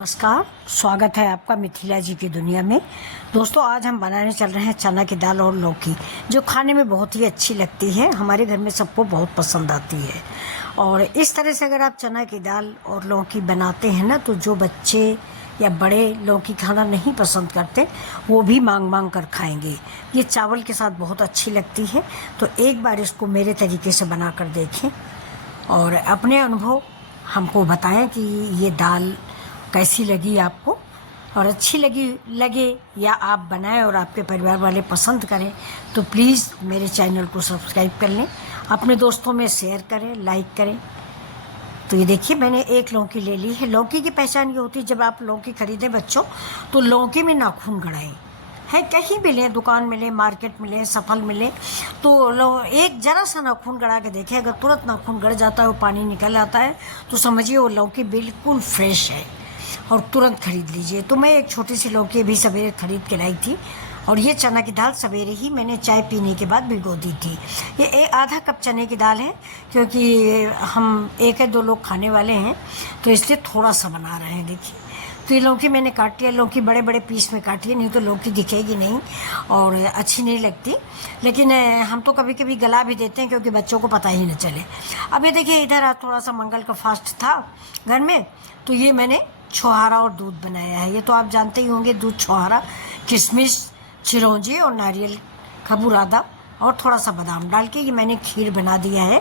नमस्कार, स्वागत है आपका मिथिला जी की दुनिया में। दोस्तों, आज हम बनाने चल रहे हैं चना की दाल और लौकी, जो खाने में बहुत ही अच्छी लगती है। हमारे घर में सबको बहुत पसंद आती है। और इस तरह से अगर आप चना की दाल और लौकी बनाते हैं ना, तो जो बच्चे या बड़े लौकी खाना नहीं पसंद करते, वो भी मांग मांग कर खाएंगे। ये चावल के साथ बहुत अच्छी लगती है। तो एक बार इसको मेरे तरीके से बना कर देखें और अपने अनुभव हमको बताएं कि ये दाल कैसी लगी आपको, और अच्छी लगे या आप बनाएं और आपके परिवार वाले पसंद करें तो प्लीज़ मेरे चैनल को सब्सक्राइब कर लें, अपने दोस्तों में शेयर करें, लाइक करें। तो ये देखिए, मैंने एक लौकी ले ली है। लौकी की पहचान ये होती है, जब आप लौकी खरीदें बच्चों, तो लौकी में नाखून गड़ाएं। है कहीं मिले, दुकान मिले, मार्केट मिले, सफल मिले, तो एक जरा सा नाखून गड़ा के देखें। अगर तुरंत नाखून गड़ जाता है और पानी निकल आता है, तो समझिए वो लौकी बिल्कुल फ्रेश है और तुरंत खरीद लीजिए। तो मैं एक छोटी सी लौकी भी सवेरे खरीद के लाई थी, और ये चना की दाल सवेरे ही मैंने चाय पीने के बाद भिगो दी थी। ये आधा कप चने की दाल है, क्योंकि हम एक या दो लोग खाने वाले हैं, तो इसलिए थोड़ा सा बना रहे हैं। देखिए, तो ये लौकी मैंने काटी है। लौकी बड़े बड़े पीस में काटी है, नहीं तो लौकी दिखेगी नहीं और अच्छी नहीं लगती। लेकिन हम तो कभी कभी गला भी देते हैं, क्योंकि बच्चों को पता ही न चले। अब ये देखिए, इधर थोड़ा सा मंगल का फास्ट था घर में, तो ये मैंने छोहारा और दूध बनाया है। ये तो आप जानते ही होंगे, दूध छोहारा, किशमिश, चिरौंजी और नारियल का बुरादा और थोड़ा सा बादाम डाल के ये मैंने खीर बना दिया है,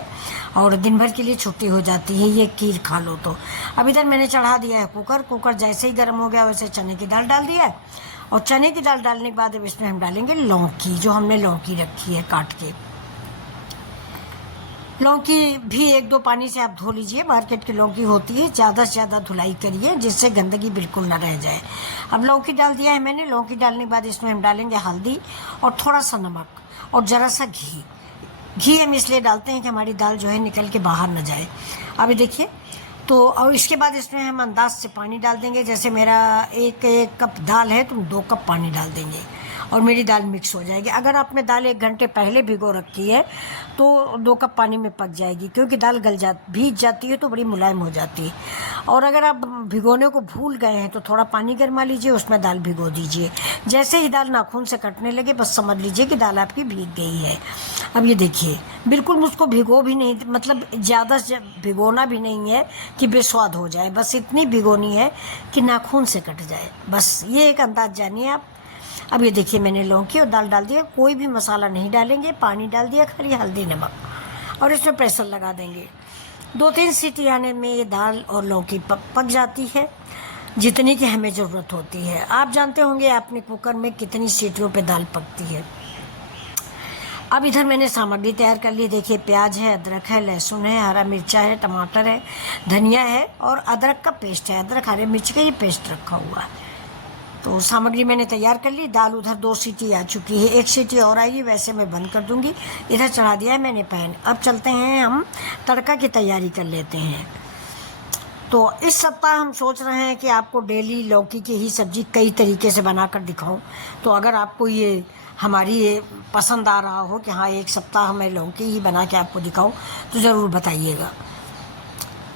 और दिन भर के लिए छुट्टी हो जाती है ये खीर खा लो तो। अब इधर मैंने चढ़ा दिया है कुकर जैसे ही गर्म हो गया वैसे चने की दाल डाल दिया है। और चने की दाल डालने के बाद अब इसमें हम डालेंगे लौकी, जो हमने लौकी रखी है काट के। लौकी भी एक दो पानी से आप धो लीजिए। मार्केट की लौकी होती है, ज़्यादा से ज़्यादा धुलाई करिए, जिससे गंदगी बिल्कुल ना रह जाए। अब लौकी डाल दिया है मैंने। लौकी डालने के बाद इसमें हम डालेंगे हल्दी और थोड़ा सा नमक और ज़रा सा घी हम इसलिए डालते हैं कि हमारी दाल जो है निकल के बाहर न जाए। अभी देखिए, तो और इसके बाद इसमें हम अंदाज से पानी डाल देंगे। जैसे मेरा एक कप दाल है, तो 2 कप पानी डाल देंगे और मेरी दाल मिक्स हो जाएगी। अगर आपने दाल 1 घंटे पहले भिगो रखी है, तो 2 कप पानी में पक जाएगी, क्योंकि दाल भीग जाती है तो बड़ी मुलायम हो जाती है। और अगर आप भिगोने को भूल गए हैं, तो थोड़ा पानी गर्मा लीजिए, उसमें दाल भिगो दीजिए। जैसे ही दाल नाखून से कटने लगे, बस समझ लीजिए कि दाल आपकी भीग गई है। अब ये देखिए, बिल्कुल मुझको भिगो भी नहीं, मतलब ज़्यादा से भिगोना भी नहीं है कि बेस्वाद हो जाए, बस इतनी भिगोनी है कि नाखून से कट जाए। बस ये एक अंदाज जानिए आप। अब ये देखिए, मैंने लौकी और दाल डाल दिया, कोई भी मसाला नहीं डालेंगे, पानी डाल दिया, खाली हल्दी नमक, और इसमें प्रेशर लगा देंगे। 2-3 सीटी आने में ये दाल और लौकी पक जाती है, जितनी की हमें ज़रूरत होती है। आप जानते होंगे अपने कुकर में कितनी सीटियों पे दाल पकती है। अब इधर मैंने सामग्री तैयार कर ली। देखिए, प्याज है, अदरक है, लहसुन है, हरा मिर्चा है, टमाटर है, धनिया है और अदरक का पेस्ट है। अदरक हरे मिर्च का ये पेस्ट रखा हुआ है। तो सामग्री मैंने तैयार कर ली। दाल उधर 2 सीटी आ चुकी है, 1 सीटी और आएगी, वैसे मैं बंद कर दूंगी। इधर चढ़ा दिया है मैंने पैन। अब चलते हैं, हम तड़का की तैयारी कर लेते हैं। तो इस सप्ताह हम सोच रहे हैं कि आपको डेली लौकी की ही सब्जी कई तरीके से बनाकर दिखाऊं। तो अगर आपको ये हमारी ये पसंद आ रहा हो कि हाँ, एक सप्ताह मैं लौकी ही बना के आपको दिखाऊं, तो ज़रूर बताइएगा।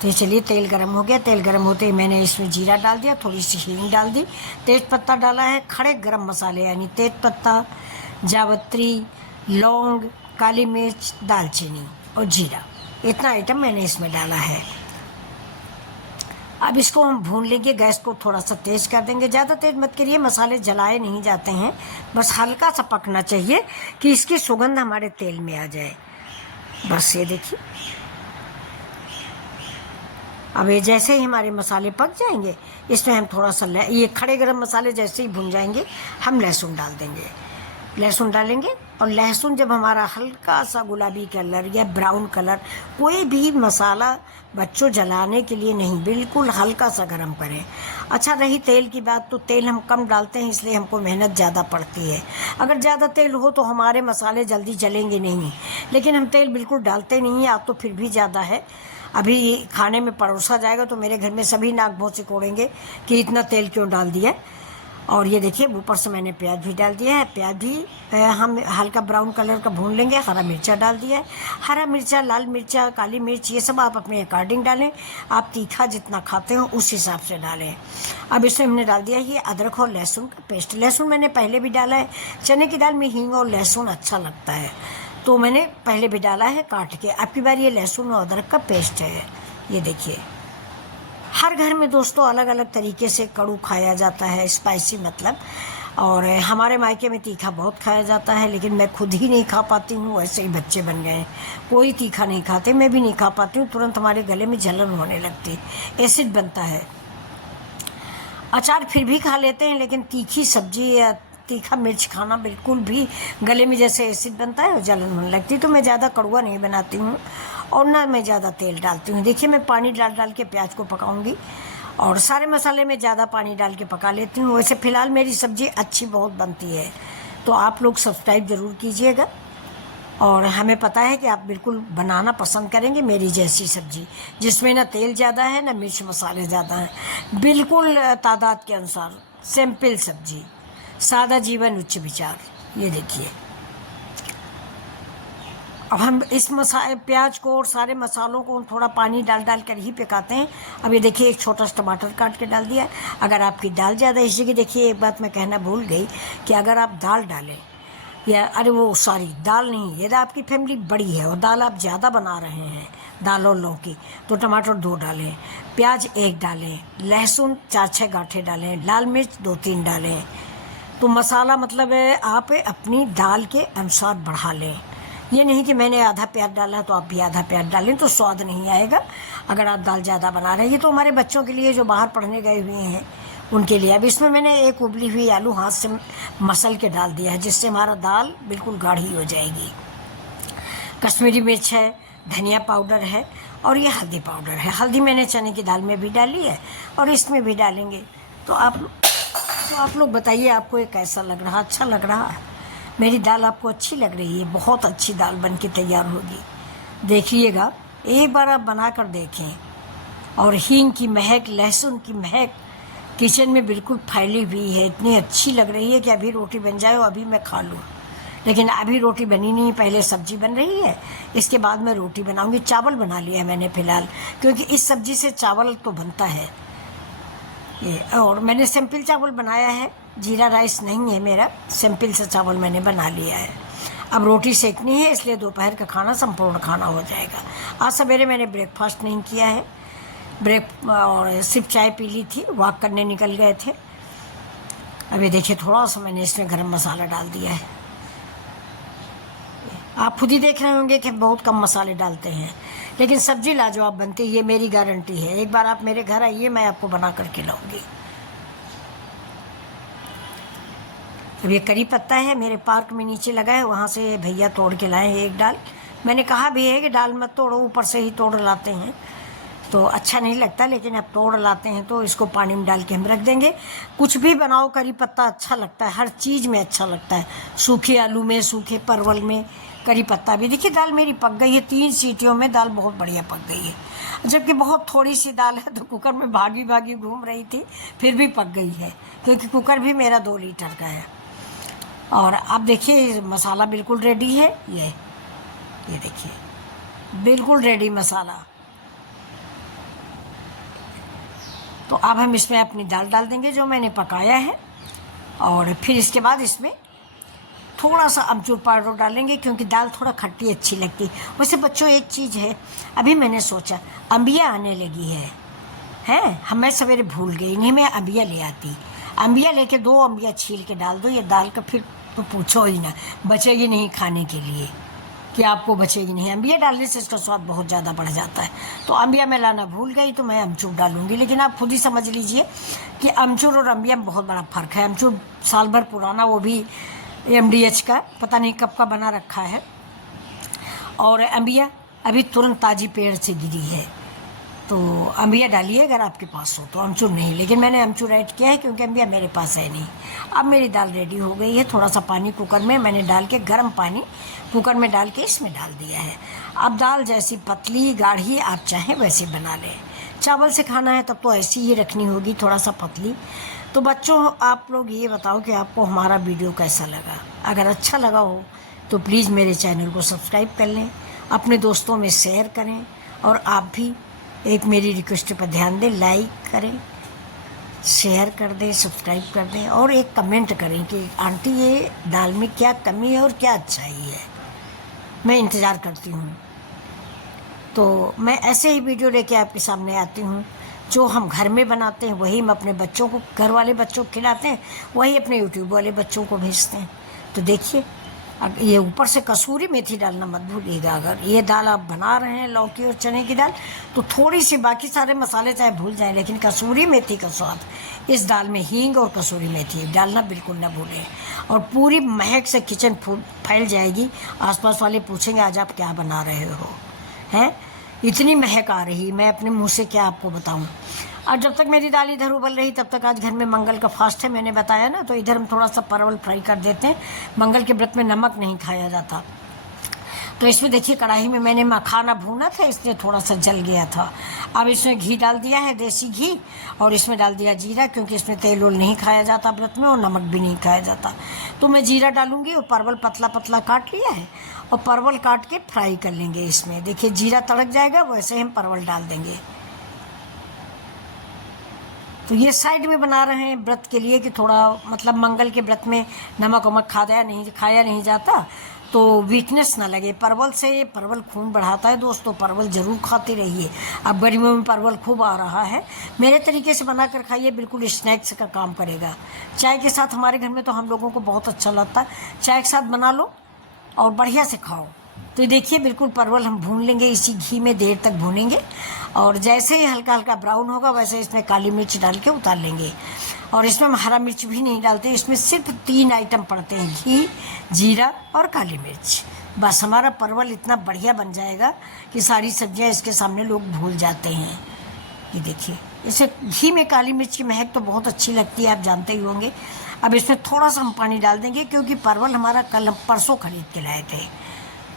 तो चलिए, तेल गरम हो गया। तेल गरम होते ही मैंने इसमें जीरा डाल दिया, थोड़ी सी हींग डाल दी, तेज पत्ता डाला है, खड़े गरम मसाले यानी तेज पत्ता, जावित्री, लौंग, काली मिर्च, दालचीनी और जीरा, इतना आइटम मैंने इसमें डाला है। अब इसको हम भून लेंगे। गैस को थोड़ा सा तेज कर देंगे, ज़्यादा तेज मत करिए, मसाले जलाए नहीं जाते हैं, बस हल्का सा पकना चाहिए कि इसकी सुगंध हमारे तेल में आ जाए। बस ये देखिए, अब ये जैसे ही हमारे मसाले पक जाएंगे, इसमें हम थोड़ा सा ये खड़े गरम मसाले जैसे ही भुन जाएंगे, हम लहसुन डाल देंगे। लहसुन डालेंगे, और लहसुन जब हमारा हल्का सा गुलाबी कलर या ब्राउन कलर, कोई भी मसाला बच्चों जलाने के लिए नहीं, बिल्कुल हल्का सा गरम करें। अच्छा, रही तेल की बात, तो तेल हम कम डालते हैं, इसलिए हमको मेहनत ज़्यादा पड़ती है। अगर ज़्यादा तेल हो तो हमारे मसाले जल्दी जलेंगे नहीं, लेकिन हम तेल बिल्कुल डालते नहीं हैं। आप तो फिर भी ज़्यादा है। अभी खाने में परोसा जाएगा तो मेरे घर में सभी नाक भौं सिकोड़ेंगे कि इतना तेल क्यों डाल दिया। और ये देखिए, ऊपर से मैंने प्याज भी डाल दिया है। प्याज भी हम हल्का ब्राउन कलर का भून लेंगे। हरा मिर्चा डाल दिया है। हरा मिर्चा, लाल मिर्चा, काली मिर्च, ये सब आप अपने अकॉर्डिंग डालें। आप तीखा जितना खाते हो उस हिसाब से डालें। अब इसमें हमने डाल दिया ये अदरक और लहसुन का पेस्ट। लहसुन मैंने पहले भी डाला है, चने की दाल में हींग और लहसुन अच्छा लगता है तो मैंने पहले भी डाला है काट के। अब की बार ये लहसुन और अदरक का पेस्ट है। ये देखिए, हर घर में दोस्तों अलग अलग तरीके से कड़ू खाया जाता है, स्पाइसी मतलब। और हमारे मायके में तीखा बहुत खाया जाता है, लेकिन मैं खुद ही नहीं खा पाती हूँ, ऐसे ही बच्चे बन गए हैं, कोई तीखा नहीं खाते, मैं भी नहीं खा पाती हूँ, तुरंत हमारे गले में जलन होने लगती, एसिड बनता है। अचार फिर भी खा लेते हैं, लेकिन तीखी सब्जी या तीखा मिर्च खाना बिल्कुल भी, गले में जैसे एसिड बनता है और जलन होने लगती है। तो मैं ज़्यादा कड़वा नहीं बनाती हूँ और ना मैं ज़्यादा तेल डालती हूँ। देखिए, मैं पानी डाल डाल के प्याज को पकाऊंगी और सारे मसाले में ज़्यादा पानी डाल के पका लेती हूँ। वैसे फ़िलहाल मेरी सब्ज़ी अच्छी बहुत बनती है, तो आप लोग सब्सक्राइब ज़रूर कीजिएगा। और हमें पता है कि आप बिल्कुल बनाना पसंद करेंगे मेरी जैसी सब्ज़ी, जिसमें ना तेल ज़्यादा है ना मिर्च मसाले ज़्यादा हैं, बिल्कुल तादाद के अनुसार सिंपल सब्ज़ी, सादा जीवन उच्च विचार। ये देखिए, अब हम इस प्याज को और सारे मसालों को थोड़ा पानी डाल डाल कर ही पकाते हैं। अब ये देखिए, एक छोटा सा टमाटर काट के डाल दिया। अगर आपकी दाल ज़्यादा, इसी की देखिए एक बात मैं कहना भूल गई कि अगर आप दाल डालें या दाल नहीं, यदि आपकी फैमिली बड़ी है और दाल आप ज़्यादा बना रहे हैं, दाल और लौकी, तो टमाटर 2 डालें, प्याज 1 डालें, लहसुन 4-6 गांठें डालें, लाल मिर्च 2-3 डालें। तो मसाला मतलब आप अपनी दाल के अनुसार बढ़ा लें। ये नहीं कि मैंने आधा प्याज डाला तो आप भी आधा प्याज डालें, तो स्वाद नहीं आएगा अगर आप दाल ज़्यादा बना रहे हैं। ये तो हमारे बच्चों के लिए जो बाहर पढ़ने गए हुए हैं उनके लिए। अब इसमें मैंने एक उबली हुई आलू हाथ से मसल के डाल दिया है, जिससे हमारा दाल बिल्कुल गाढ़ी हो जाएगी। कश्मीरी मिर्च है, धनिया पाउडर है और ये हल्दी पाउडर है। हल्दी मैंने चने की दाल में भी डाली है और इसमें भी डालेंगे। तो आप लोग बताइए, आपको ये कैसा लग रहा? अच्छा लग रहा है? मेरी दाल आपको अच्छी लग रही है? बहुत अच्छी दाल बन के तैयार होगी, देखिएगा, एक बार आप बना कर देखें। और हींग की महक, लहसुन की महक किचन में बिल्कुल फैली हुई है, इतनी अच्छी लग रही है कि अभी रोटी बन जाए और अभी मैं खा लूँ। लेकिन अभी रोटी बनी नहीं, पहले सब्जी बन रही है, इसके बाद मैं रोटी बनाऊंगी। चावल बना लिया है मैंने फ़िलहाल, क्योंकि इस सब्जी से चावल तो बनता है ये। और मैंने सिंपल चावल बनाया है, जीरा राइस नहीं है मेरा, सिंपल सा चावल मैंने बना लिया है। अब रोटी सेकनी है, इसलिए दोपहर का खाना संपूर्ण खाना हो जाएगा। आज सवेरे मैंने ब्रेकफास्ट नहीं किया है, और सिर्फ चाय पी ली थी, वॉक करने निकल गए थे। अभी देखिए, थोड़ा सा मैंने इसमें गरम मसाला डाल दिया है। आप खुद ही देख रहे होंगे कि बहुत कम मसाले डालते हैं, लेकिन सब्जी लाजवाब बनती है, ये मेरी गारंटी है। एक बार आप मेरे घर आइए, मैं आपको बना कर खिलाऊंगी। अब ये करी पत्ता है, मेरे पार्क में नीचे लगा है, वहाँ से भैया तोड़ के लाए हैं 1 डाल। मैंने कहा भी है कि डाल मत तोड़ो, ऊपर से ही तोड़ लाते हैं तो अच्छा नहीं लगता, लेकिन अब तोड़ लाते हैं तो इसको पानी में डाल के हम रख देंगे। कुछ भी बनाओ, करी पत्ता अच्छा लगता है, हर चीज़ में अच्छा लगता है। सूखे आलू में, सूखे परवल में करी पत्ता भी। देखिए, दाल मेरी पक गई है, 3 सीटियों में दाल बहुत बढ़िया पक गई है। जबकि बहुत थोड़ी सी दाल है, तो कुकर में भागी भागी घूम रही थी, फिर भी पक गई है, क्योंकि कुकर भी मेरा 2 लीटर का है। और अब देखिए, मसाला बिल्कुल रेडी है। ये देखिए, बिल्कुल रेडी मसाला। तो अब हम इसमें अपनी दाल डाल देंगे जो मैंने पकाया है, और फिर इसके बाद इसमें थोड़ा सा अमचूर पाउडर डालेंगे, क्योंकि दाल थोड़ा खट्टी अच्छी लगती है। वैसे बच्चों, एक चीज़ है, अभी मैंने सोचा अम्बिया आने लगी है, मैं सवेरे भूल गई, नहीं मैं अम्बिया ले आती। अम्बिया लेके 2 अम्बिया छील के डाल दो, ये दाल का फिर तो पूछो ही ना, बचेगी नहीं खाने के लिए, कि आपको बचेगी नहीं। अम्बिया डालने से इसका स्वाद बहुत ज़्यादा बढ़ जाता है। तो अम्बिया मैं लाना भूल गई, तो मैं अमचूर डालूंगी। लेकिन आप खुद ही समझ लीजिए कि अमचूर और अम्बिया में बहुत बड़ा फ़र्क है। अमचूर साल भर पुराना, वो भी MDH का, पता नहीं कब का बना रखा है, और अम्बिया अभी तुरंत ताज़ी पेड़ से गिरी है। तो अम्बिया डालिए अगर आपके पास हो तो, अमचूर नहीं। लेकिन मैंने अमचूर ऐड किया है क्योंकि अम्बिया मेरे पास है नहीं। अब मेरी दाल रेडी हो गई है। थोड़ा सा पानी कुकर में मैंने डाल के, गर्म पानी कुकर में डाल के इसमें डाल दिया है। अब दाल जैसी पतली गाढ़ी आप चाहें वैसे बना लें। चावल से खाना है तब तो ऐसी ही रखनी होगी, थोड़ा सा पतली। तो बच्चों, आप लोग ये बताओ कि आपको हमारा वीडियो कैसा लगा। अगर अच्छा लगा हो तो प्लीज़ मेरे चैनल को सब्सक्राइब कर लें, अपने दोस्तों में शेयर करें, और आप भी एक मेरी रिक्वेस्ट पर ध्यान दें, लाइक करें। शेयर कर दें, सब्सक्राइब कर दें और एक कमेंट करें कि आंटी ये दाल में क्या कमी है और क्या अच्छाई है। मैं इंतज़ार करती हूँ। तो मैं ऐसे ही वीडियो लेके आपके सामने आती हूँ। जो हम घर में बनाते हैं वही हम अपने बच्चों को, घर वाले बच्चों को खिलाते हैं, वही अपने यूट्यूब वाले बच्चों को भेजते हैं। तो देखिए, अब ये ऊपर से कसूरी मेथी डालना मत भूलिएगा। अगर ये दाल आप बना रहे हैं, लौकी और चने की दाल, तो थोड़ी सी, बाकी सारे मसाले चाहे भूल जाएं, लेकिन कसूरी मेथी का स्वाद इस दाल में, हींग और कसूरी मेथी डालना बिल्कुल ना भूलें। और पूरी महक से किचन फैल जाएगी। आसपास वाले पूछेंगे आज आप क्या बना रहे हो, हैं? इतनी महक आ रही, मैं अपने मुंह से क्या आपको बताऊं। और जब तक मेरी दाल इधर उबल रही तब तक आज घर में मंगल का फास्ट है, मैंने बताया ना। तो इधर हम थोड़ा सा परवल फ्राई कर देते हैं। मंगल के व्रत में नमक नहीं खाया जाता। तो इसमें देखिए कढ़ाई में मैंने मखाना भूना था, इसलिए थोड़ा सा जल गया था। अब इसमें घी डाल दिया है, देसी घी, और इसमें डाल दिया जीरा, क्योंकि इसमें तेल ओल नहीं खाया जाता व्रत में और नमक भी नहीं खाया जाता। तो मैं जीरा डालूंगी और परवल पतला पतला काट लिया है और परवल काट के फ्राई कर लेंगे इसमें। देखिए जीरा तड़क जाएगा, वैसे हम परवल डाल देंगे। तो ये साइड में बना रहे हैं व्रत के लिए कि थोड़ा मतलब मंगल के व्रत में नमक वमक खाया नहीं जाता, तो वीकनेस ना लगे। परवल से, परवल खून बढ़ाता है दोस्तों, परवल ज़रूर खाते रहिए। अब गर्मियों में परवल खूब आ रहा है, मेरे तरीके से बना कर खाइए, बिल्कुल स्नैक्स का काम करेगा। चाय के साथ, हमारे घर में तो हम लोगों को बहुत अच्छा लगता है, चाय के साथ बना लो और बढ़िया से खाओ। तो देखिए बिल्कुल परवल हम भून लेंगे, इसी घी में देर तक भूनेंगे, और जैसे ही हल्का हल्का ब्राउन होगा वैसे इसमें काली मिर्च डाल के उतार लेंगे। और इसमें हम हरा मिर्च भी नहीं डालते, इसमें सिर्फ 3 आइटम पड़ते हैं, घी, जीरा और काली मिर्च। बस हमारा परवल इतना बढ़िया बन जाएगा कि सारी सब्जियां इसके सामने लोग भूल जाते हैं। ये देखिए, इसे घी में काली मिर्च की महक तो बहुत अच्छी लगती है, आप जानते ही होंगे। अब इसमें थोड़ा सा हम पानी डाल देंगे, क्योंकि परवल हमारा कल परसों खरीद के लाए थे।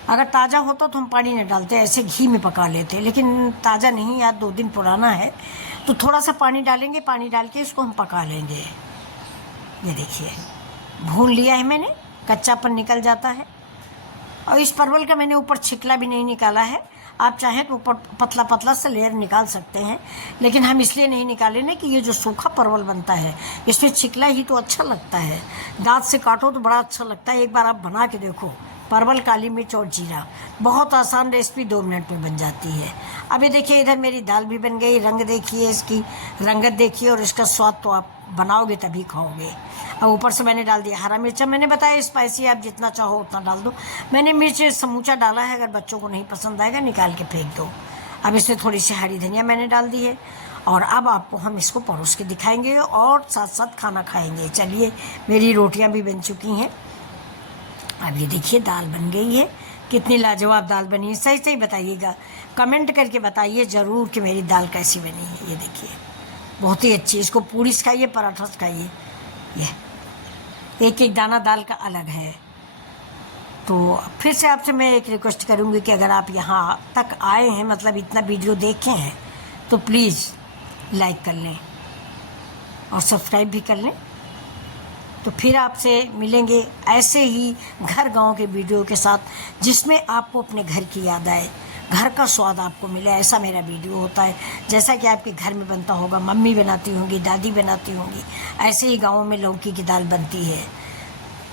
अगर ताज़ा होता तो हम पानी नहीं डालते, ऐसे घी में पका लेते, लेकिन ताज़ा नहीं, यार 2 दिन पुराना है, तो थोड़ा सा पानी डालेंगे। पानी डाल के इसको हम पका लेंगे। ये देखिए भून लिया है मैंने, कच्चापन निकल जाता है। और इस परवल का मैंने ऊपर छिकला भी नहीं निकाला है। आप चाहें तो ऊपर पतला पतला सा लेयर निकाल सकते हैं, लेकिन हम इसलिए नहीं निकाले ना कि ये जो सूखा परवल बनता है इसमें छिकला ही तो अच्छा लगता है, दांत से काटो तो बड़ा अच्छा लगता है। एक बार आप बना के देखो, परवल, काली मिर्च और जीरा, बहुत आसान रेसिपी, 2 मिनट में बन जाती है। अब ये देखिए इधर मेरी दाल भी बन गई, रंग देखिए, इसकी रंगत देखिए, और इसका स्वाद तो आप बनाओगे तभी खाओगे। अब ऊपर से मैंने डाल दिया हरा मिर्चा, मैंने बताया स्पाइसी आप जितना चाहो उतना डाल दो। मैंने मिर्च समूचा डाला है, अगर बच्चों को नहीं पसंद आएगा निकाल के फेंक दो। अब इसमें थोड़ी सी हरी धनिया मैंने डाल दी है, और अब आपको हम इसको परोस के दिखाएंगे और साथ साथ खाना खाएंगे। चलिए, मेरी रोटियाँ भी बन चुकी हैं। अब ये देखिए दाल बन गई है, कितनी लाजवाब दाल बनी है। सही सही बताइएगा, कमेंट करके बताइए ज़रूर कि मेरी दाल कैसी बनी है। ये देखिए बहुत ही अच्छी, इसको पूरी से खाइए, पराठा से खाइए। ये एक एक दाना दाल का अलग है। तो फिर से आपसे मैं एक रिक्वेस्ट करूँगी कि अगर आप यहाँ तक आए हैं, मतलब इतना वीडियो देखे हैं, तो प्लीज़ लाइक कर लें और सब्सक्राइब भी कर लें। तो फिर आपसे मिलेंगे ऐसे ही घर गांव के वीडियो के साथ, जिसमें आपको अपने घर की याद आए, घर का स्वाद आपको मिले। ऐसा मेरा वीडियो होता है, जैसा कि आपके घर में बनता होगा, मम्मी बनाती होंगी, दादी बनाती होंगी, ऐसे ही गाँव में लौकी की दाल बनती है,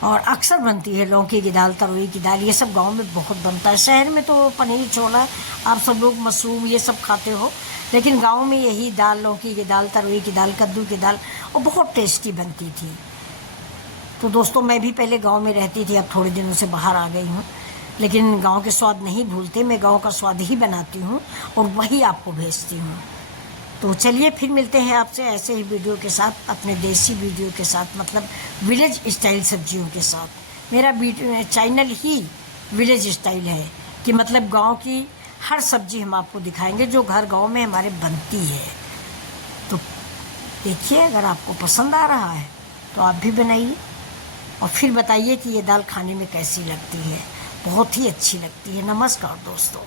और अक्सर बनती है लौकी की दाल, तरोई की दाल, ये सब गांव में बहुत बनता है। शहर में तो पनीर छोला, आप सब लोग मशरूम ये सब खाते हो, लेकिन गाँव में यही दाल, लौकी की दाल, तरोई की दाल, कद्दू की दाल, और बहुत टेस्टी बनती थी। तो दोस्तों मैं भी पहले गांव में रहती थी, अब थोड़े दिनों से बाहर आ गई हूँ, लेकिन गांव के स्वाद नहीं भूलते। मैं गांव का स्वाद ही बनाती हूँ और वही आपको भेजती हूँ। तो चलिए फिर मिलते हैं आपसे ऐसे ही वीडियो के साथ, अपने देसी वीडियो के साथ, मतलब विलेज स्टाइल सब्जियों के साथ। मेरा चैनल ही विलेज स्टाइल है, कि मतलब गाँव की हर सब्जी हम आपको दिखाएँगे जो घर गाँव में हमारे बनती है। तो देखिए, अगर आपको पसंद आ रहा है तो आप भी बनाइए और फिर बताइए कि ये दाल खाने में कैसी लगती है। बहुत ही अच्छी लगती है। नमस्कार दोस्तों।